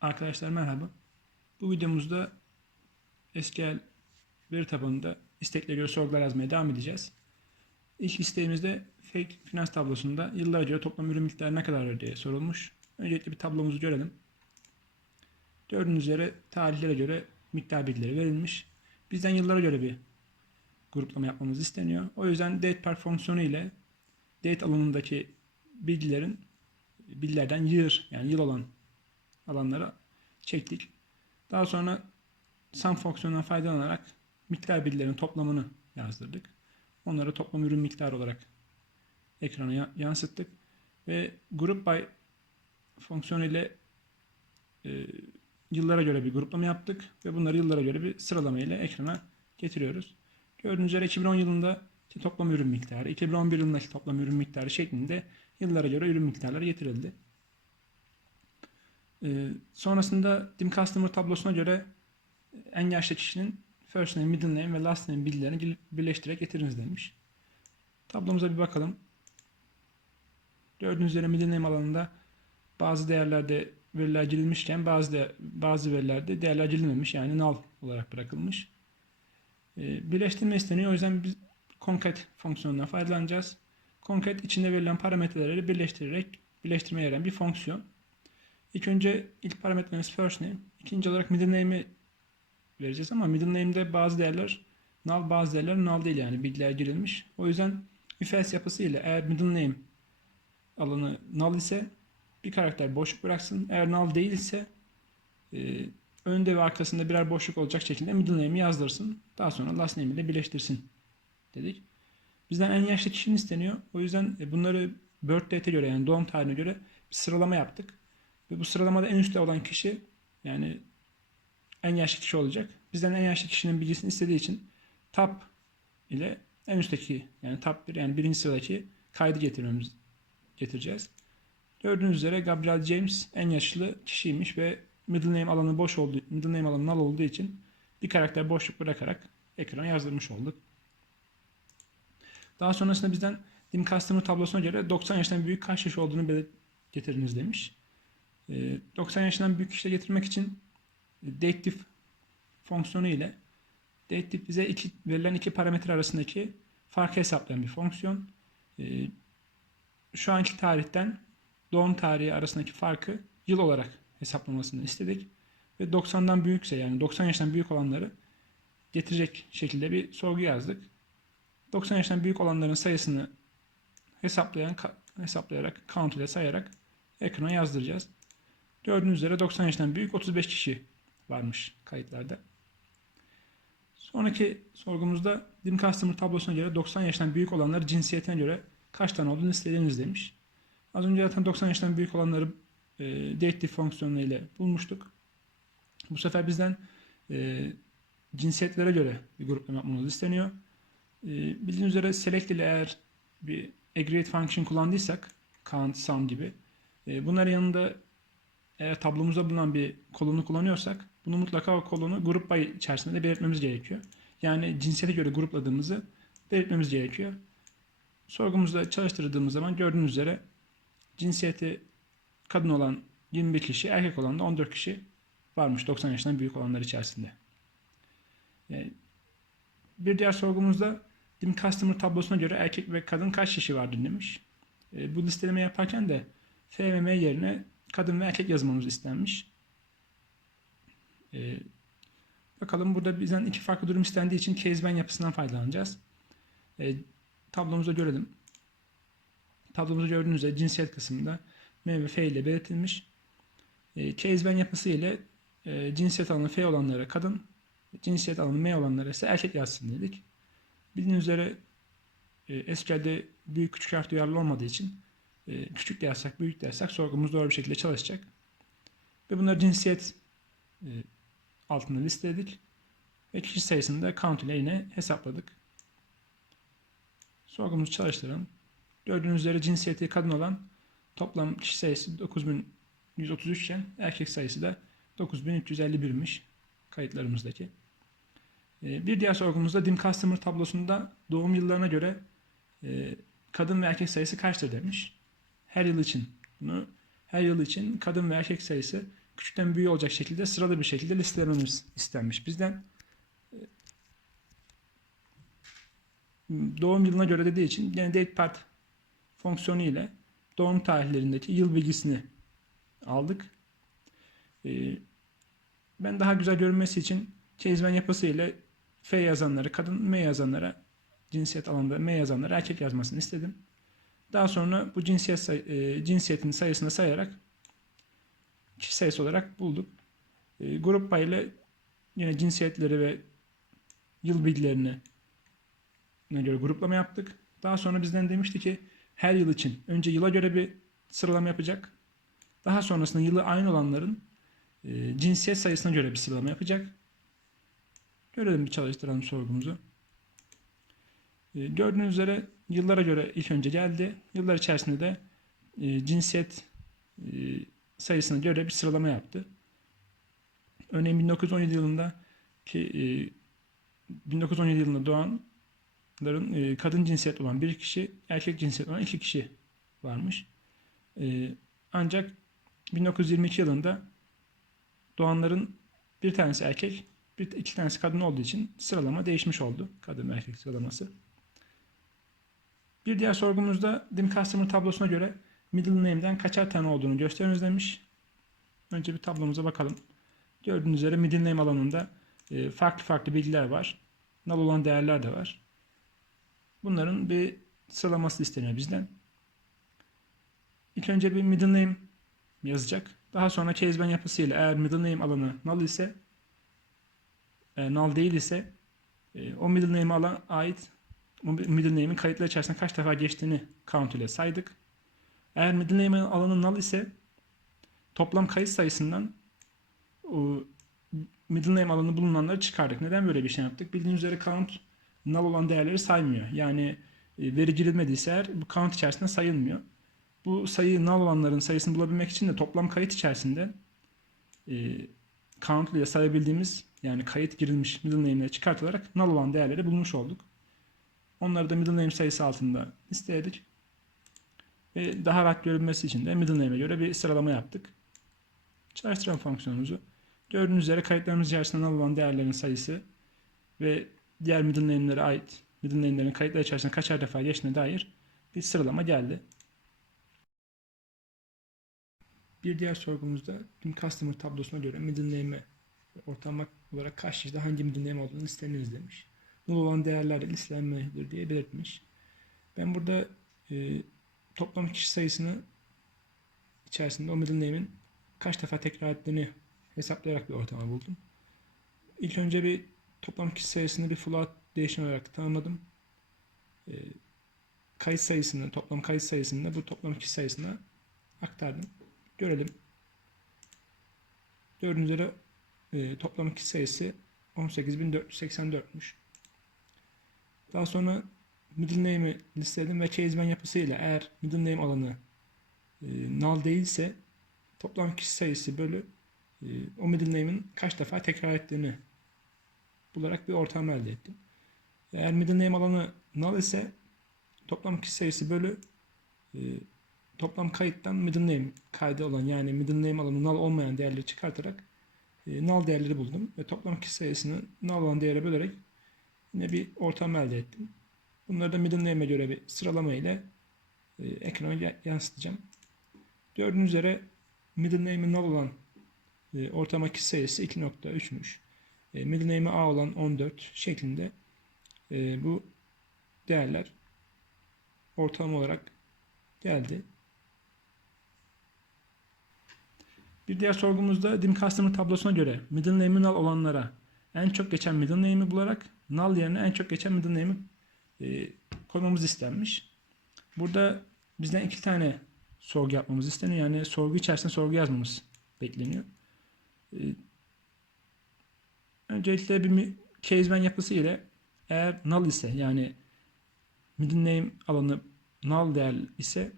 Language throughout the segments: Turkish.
Arkadaşlar merhaba. Bu videomuzda SQL veri tabanında istekle göre sorgular yazmaya devam edeceğiz. İlk isteğimizde fake finans tablosunda yıllar önce toplam ürün miktarı ne kadar diye sorulmuş. Öncelikle bir tablomuzu görelim. Gördüğünüz üzere tarihlere göre miktar bilgileri verilmiş. Bizden yıllara göre bir gruplama yapmamız isteniyor. O yüzden datepar fonksiyonu ile date alanındaki bilgilerin bilgilerden year yani yıl olan alanlara çektik. Daha sonra sum fonksiyonundan faydalanarak miktar bilgilerin toplamını yazdırdık. Onları toplam ürün miktarı olarak ekrana ya- yansıttık. Ve group by fonksiyonu ile e, yıllara göre bir gruplama yaptık ve bunları yıllara göre bir sıralama ile ekrana getiriyoruz. Gördüğünüz üzere 2010 yılında toplam ürün miktarı, 2011 yılındaki toplam ürün miktarı şeklinde yıllara göre ürün miktarları getirildi. Ee, sonrasında Dim Customer tablosuna göre en yaşlı kişinin first name, middle name ve last name bilgilerini birleştirerek getiriniz demiş. Tablomuza bir bakalım. Gördüğünüz üzere middle name alanında bazı değerlerde veriler girilmişken bazı de, bazı verilerde değerler girilmemiş yani null olarak bırakılmış. Ee, birleştirme isteniyor. O yüzden biz concat fonksiyonundan faydalanacağız. Concat içinde verilen parametreleri birleştirerek birleştirmeye yarayan bir fonksiyon. İlk önce ilk parametremiz first name. İkinci olarak middle name'i vereceğiz ama middle name'de bazı değerler null bazı değerler null değil yani bilgiler girilmiş. O yüzden if else yapısı ile eğer middle name alanı null ise bir karakter boşluk bıraksın. Eğer null değil ise e, önde ve arkasında birer boşluk olacak şekilde middle name'i yazdırsın. Daha sonra last name ile birleştirsin dedik. Bizden en yaşlı kişinin isteniyor. O yüzden e, bunları birth date'e göre yani doğum tarihine göre bir sıralama yaptık. Ve bu sıralamada en üstte olan kişi yani en yaşlı kişi olacak. Bizden en yaşlı kişinin bilgisini istediği için top ile en üstteki yani top 1 yani birinci sıradaki kaydı getirmemiz getireceğiz. Gördüğünüz üzere Gabriel James en yaşlı kişiymiş ve middle name alanı boş olduğu, middle name alanı null olduğu için bir karakter boşluk bırakarak ekrana yazdırmış olduk. Daha sonrasında bizden Dim Customer tablosuna göre 90 yaşından büyük kaç yaş olduğunu getiriniz demiş. 90 yaşından büyük kişiyle getirmek için dateDiff fonksiyonu ile dateDiff bize iki, verilen iki parametre arasındaki farkı hesaplayan bir fonksiyon. Ee, Şu anki tarihten doğum tarihi arasındaki farkı yıl olarak hesaplamasını istedik. Ve 90'dan büyükse yani 90 yaştan büyük olanları getirecek şekilde bir sorgu yazdık. 90 yaştan büyük olanların sayısını hesaplayan hesaplayarak count ile sayarak ekrana yazdıracağız. Gördüğünüz üzere 90 yaşından büyük 35 kişi varmış kayıtlarda. Sonraki sorgumuzda Dim Customer tablosuna göre 90 yaşından büyük olanları cinsiyetine göre kaç tane olduğunu istediğiniz demiş. Az önce zaten 90 yaşından büyük olanları e, dateDiff fonksiyonu ile bulmuştuk. Bu sefer bizden e, cinsiyetlere göre bir gruplama yapmamız isteniyor. E, bildiğiniz üzere select ile eğer bir aggregate function kullandıysak count, sum gibi e, bunların yanında eğer tablomuzda bulunan bir kolonu kullanıyorsak bunu mutlaka o kolonu grup by içerisinde de belirtmemiz gerekiyor. Yani cinsiyete göre grupladığımızı belirtmemiz gerekiyor. Sorgumuzda çalıştırdığımız zaman gördüğünüz üzere cinsiyeti kadın olan 21 kişi, erkek olan da 14 kişi varmış 90 yaşından büyük olanlar içerisinde. Yani bir diğer sorgumuzda Dim Customer tablosuna göre erkek ve kadın kaç kişi vardır demiş. E, bu listeleme yaparken de FMM yerine kadın ve erkek yazmamız istenmiş. Ee, bakalım burada bizden iki farklı durum istendiği için case ben yapısından faydalanacağız. Ee, tablomuza görelim. Tablomuzda gördüğünüz üzere cinsiyet kısmında M ve F ile belirtilmiş. Ee, case ben yapısı ile e, cinsiyet alanı F olanlara kadın, cinsiyet alanı M olanlara ise erkek yazsın dedik. Bildiğiniz üzere e, SQL'de büyük küçük harf duyarlı olmadığı için küçük de yazsak, büyük de yazsak sorgumuz doğru bir şekilde çalışacak. Ve bunları cinsiyet e, altında listeledik. Ve kişi sayısını da count ile yine hesapladık. Sorgumuzu çalıştıralım. Gördüğünüz üzere cinsiyeti kadın olan toplam kişi sayısı 9133 iken erkek sayısı da 9351'miş kayıtlarımızdaki. E, bir diğer sorgumuzda Dim Customer tablosunda doğum yıllarına göre kadın ve erkek sayısı kaçtır demiş her yıl için bunu her yıl için kadın ve erkek sayısı küçükten büyüğe olacak şekilde sıralı bir şekilde listelememiz istenmiş bizden. Doğum yılına göre dediği için yani date part fonksiyonu ile doğum tarihlerindeki yıl bilgisini aldık. Ee, ben daha güzel görünmesi için çeyizmen yapısı ile F yazanları kadın, M yazanlara cinsiyet alanında M yazanlara erkek yazmasını istedim. Daha sonra bu cinsiyet e, cinsiyetin sayısını sayarak kişi sayısı olarak bulduk. E, grup payıyla yine cinsiyetleri ve yıl bilgilerini göre gruplama yaptık. Daha sonra bizden demişti ki her yıl için önce yıla göre bir sıralama yapacak. Daha sonrasında yılı aynı olanların e, cinsiyet sayısına göre bir sıralama yapacak. Görelim bir çalıştıralım sorgumuzu. E, gördüğünüz üzere yıllara göre ilk önce geldi. Yıllar içerisinde de e, cinsiyet e, sayısına göre bir sıralama yaptı. Örneğin 1917 yılında ki e, 1917 yılında doğanların kadın cinsiyet olan bir kişi, erkek cinsiyet olan iki kişi varmış. Ancak 1922 yılında doğanların bir tanesi erkek, bir iki tanesi kadın olduğu için sıralama değişmiş oldu. Kadın erkek sıralaması. Bir diğer sorgumuzda dim customer tablosuna göre middle name'den kaçar tane olduğunu gösteriniz demiş. Önce bir tablomuza bakalım. Gördüğünüz üzere middle name alanında e, farklı farklı bilgiler var. Null olan değerler de var. Bunların bir sıralaması isteniyor bizden. İlk önce bir middle name yazacak. Daha sonra kezben yapısıyla eğer middle name alanı null ise e, null değil ise e, o middle name alan ait middle name'in kayıtlar içerisinde kaç defa geçtiğini count ile saydık. Eğer middle name alanı null ise toplam kayıt sayısından middle name alanı bulunanları çıkardık. Neden böyle bir şey yaptık? Bildiğiniz üzere count null olan değerleri saymıyor. Yani e, veri girilmediyse eğer bu count içerisinde sayılmıyor. Bu sayı null olanların sayısını bulabilmek için de toplam kayıt içerisinde e, count ile sayabildiğimiz yani kayıt girilmiş middle name'leri çıkartılarak null olan değerleri bulmuş olduk. Onları da middle name sayısı altında istedik. Ve daha rahat görünmesi için de middle name'e göre bir sıralama yaptık. Çalıştıralım fonksiyonumuzu. Gördüğünüz üzere kayıtlarımız içerisinde olan değerlerin sayısı ve diğer middle name'lere ait middle name'lerin kayıtlar içerisinde kaçar defa geçtiğine dair bir sıralama geldi. Bir diğer sorgumuzda tüm customer tablosuna göre middle name'e ortalama olarak kaç kişide hangi middle name olduğunu listeniz demiş. Null olan değerler listelenmelidir diye belirtmiş. Ben burada e, toplam kişi sayısını içerisinde o middle name'in kaç defa tekrar ettiğini hesaplayarak bir ortalama buldum. İlk önce bir toplam kişi sayısını bir float değişken olarak tanımladım. E, kayıt sayısını, toplam kayıt sayısını da bu toplam kişi sayısına aktardım. Görelim. Gördüğünüz üzere e, toplam kişi sayısı 18.484'müş. Daha sonra middle name'i listeledim ve caseman yapısıyla eğer middle name alanı e, null değilse toplam kişi sayısı bölü e, o middle name'in kaç defa tekrar ettiğini bularak bir ortam elde ettim. Eğer middle name alanı null ise toplam kişi sayısı bölü e, toplam kayıttan middle name kaydı olan yani middle name alanı null olmayan değerleri çıkartarak e, null değerleri buldum ve toplam kişi sayısını null olan değere bölerek yine bir ortam elde ettim. Bunları da middle name'e göre bir sıralama ile e, ekrana yansıtacağım. Gördüğünüz üzere middle name'i null olan e, ortama kişi sayısı 2.3'müş. E, middle name'i A olan 14 şeklinde e, bu değerler ortalama olarak geldi. Bir diğer sorgumuzda dim customer tablosuna göre middle name'i null olanlara en çok geçen middle name'i bularak null yerine en çok geçen middle name'i e, koymamız istenmiş. Burada bizden iki tane sorgu yapmamız isteniyor. Yani sorgu içerisinde sorgu yazmamız bekleniyor. E, öncelikle bir caseman yapısı ile eğer null ise yani middle name alanı null değer ise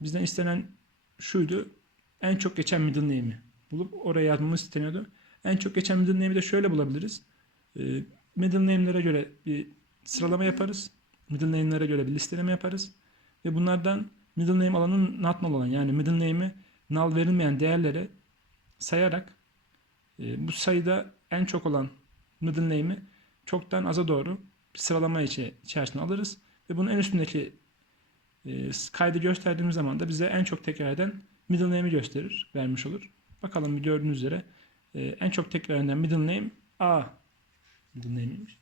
bizden istenen şuydu. En çok geçen middle name'i bulup oraya yazmamız isteniyordu. En çok geçen middle name'i de şöyle bulabiliriz. E, middle name'lere göre bir sıralama yaparız. Middle name'lere göre bir listeleme yaparız. Ve bunlardan middle name alanın not null olan yani middle name'i null verilmeyen değerleri sayarak e, bu sayıda en çok olan middle name'i çoktan aza doğru bir sıralama içi, içerisine alırız. Ve bunun en üstündeki e, kaydı gösterdiğimiz zaman da bize en çok tekrar eden middle name'i gösterir, vermiş olur. Bakalım bir gördüğünüz üzere e, en çok tekrar eden middle name A middle name'iymiş.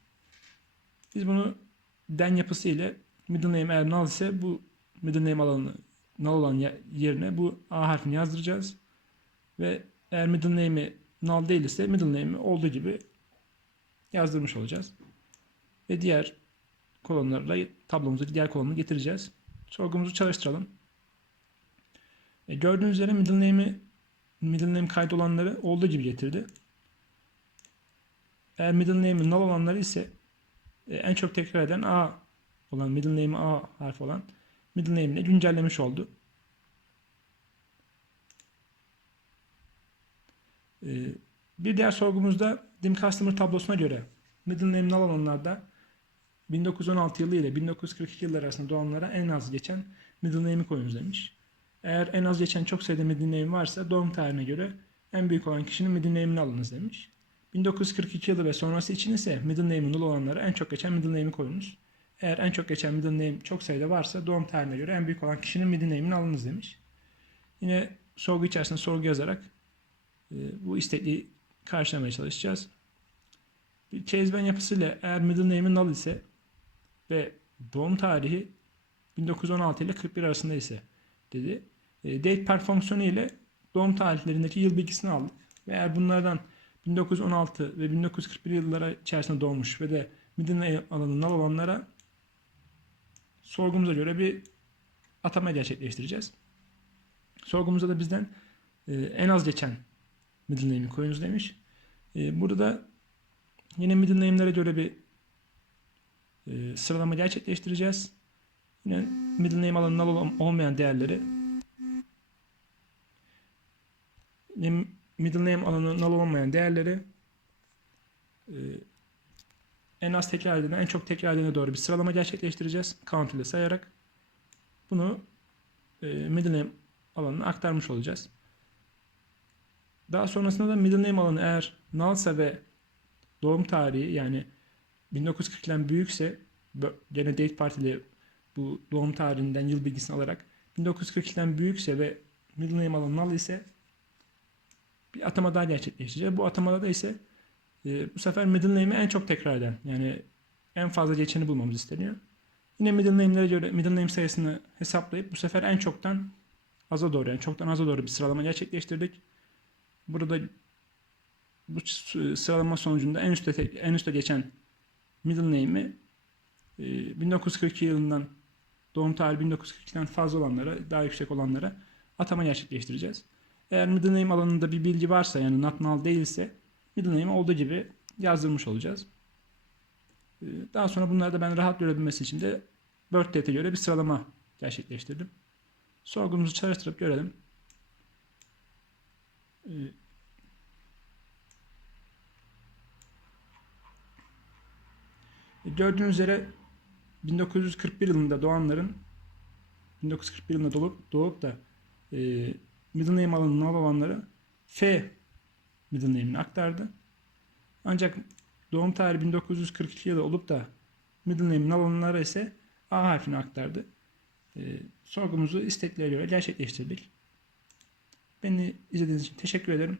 Biz bunu den yapısı ile middle name eğer null ise bu middle name alanı null olan ye- yerine bu A harfini yazdıracağız. Ve eğer middle name'i null değil ise middle name'i olduğu gibi yazdırmış olacağız. Ve diğer kolonlarla tablomuzdaki diğer kolonu getireceğiz. Sorgumuzu çalıştıralım. E, gördüğünüz üzere middle name'i middle name kaydı olanları olduğu gibi getirdi. Eğer middle name'i null olanları ise e, en çok tekrar eden A olan middle name'i A harfi olan middle name ile güncellemiş oldu. E, bir diğer sorgumuzda dim customer tablosuna göre middle name null olanlarda 1916 yılı ile 1942 yılları arasında doğanlara en az geçen middle name'i koyunuz demiş. Eğer en az geçen çok sayıda middle name varsa doğum tarihine göre en büyük olan kişinin middle name'ini alınız demiş. 1942 yılı ve sonrası için ise middle name'i null olanlara en çok geçen middle name'i koyunuz. Eğer en çok geçen middle name çok sayıda varsa doğum tarihine göre en büyük olan kişinin middle name'ini alınız demiş. Yine sorgu içerisinde sorgu yazarak e, bu istekliği karşılamaya çalışacağız. Bir kezben yapısıyla eğer middle name'i null ise ve doğum tarihi 1916 ile 41 arasında ise dedi. E, date per fonksiyonu ile doğum tarihlerindeki yıl bilgisini aldık. Ve eğer bunlardan 1916 ve 1941 yıllara içerisinde doğmuş ve de middle name alanı null olanlara sorgumuza göre bir atama gerçekleştireceğiz. Sorgumuzda da bizden e, en az geçen middle name'i koyunuz demiş. E, burada yine middle göre bir e, sıralama gerçekleştireceğiz. Yine middle name alanı null ol- olmayan değerleri middle name alanı null olmayan değerleri e, en az tekrar edene en çok tekrar edene doğru bir sıralama gerçekleştireceğiz. Count ile sayarak bunu e, middle name alanına aktarmış olacağız. Daha sonrasında da middle name alanı eğer nullsa ve doğum tarihi yani 1940'den büyükse gene date partili bu doğum tarihinden yıl bilgisini alarak 1942'den büyükse ve middle name alanı null ise bir atama daha gerçekleşecek. Bu atamada da ise e, bu sefer middle name'i en çok tekrar eden yani en fazla geçeni bulmamız isteniyor. Yine middle name'lere göre middle name sayısını hesaplayıp bu sefer en çoktan aza doğru yani çoktan aza doğru bir sıralama gerçekleştirdik. Burada bu sıralama sonucunda en üstte en üstte geçen middle name'i e, 1942 yılından doğum tarihi 1942'den fazla olanlara, daha yüksek olanlara atama gerçekleştireceğiz. Eğer middle name alanında bir bilgi varsa yani not null değilse middle name'i olduğu gibi yazdırmış olacağız. E, Daha sonra bunları da ben rahat görebilmesi için de birthdate'e göre bir sıralama gerçekleştirdim. Sorgumuzu çalıştırıp görelim. E, Gördüğünüz üzere 1941 yılında doğanların 1941 yılında doğup, doğup da e, middle name alanı null olanlara F middle name'ini aktardı. Ancak doğum tarihi 1942 yılı olup da middle name null olanlara ise A harfini aktardı. E, sorgumuzu isteklere göre gerçekleştirdik. Beni izlediğiniz için teşekkür ederim.